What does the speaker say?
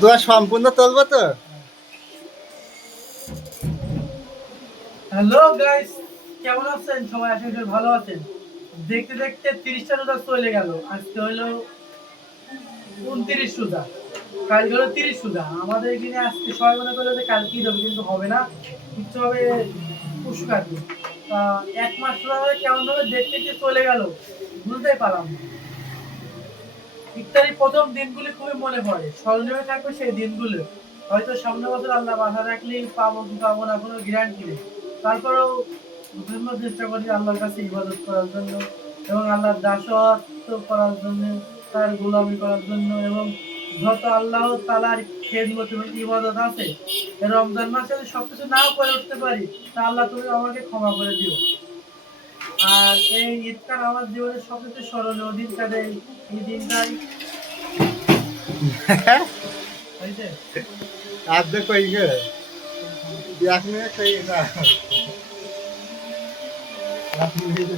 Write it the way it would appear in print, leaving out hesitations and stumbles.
দোয়া সম্পূর্ণ তুলবো তো। হ্যালো গাইস, কেমন আছেন সবাই? আশা করি ভালো আছেন। দেখতে দেখতে 30টা রোজা চলে গেল। আজকে হলো 29 রোজা, কাল হলো 30 রোজা। আমাদের এখানে আজকে সবাই মনে করলো যে কাল কি হবে, কিন্তু হবে না। কিচ্ছু হবে পশু কাটবে। তা 1 মাস রোজা কেমন ভাবে দেখতে দেখতে চলে গেল বুঝতেই পারলাম না। ইফতারির প্রথম দিনগুলি খুবই মনে পড়ে, স্মরণীয় থাকবে সেই দিনগুলো। হয়তো সামনের বছর আল্লাহ বাধা রাখলে পাবো কি পাবো না কোনো গ্যারান্টি নেই। তারপরেও বিভিন্ন চেষ্টা করি আল্লাহর কাছে ইবাদত করার জন্য এবং আল্লাহর দাসত্ব করার জন্য, তার গোলামি করার জন্য, এবং যত আল্লাহ তাআলার খেদমত এবং ইবাদত আছে এই রমজান মাসে যদি সবকিছু নাও করে উঠতে পারি, তা আল্লাহ তুমি আমাকে ক্ষমা করে দিও। আর এই ঈদটা আমার জীবনের সবচেয়ে স্মরণীয় দিন, কাজে এই দিনটাই হয়েছে। আর দেখো এই গে এক মিনিট এই না। এক মিনিট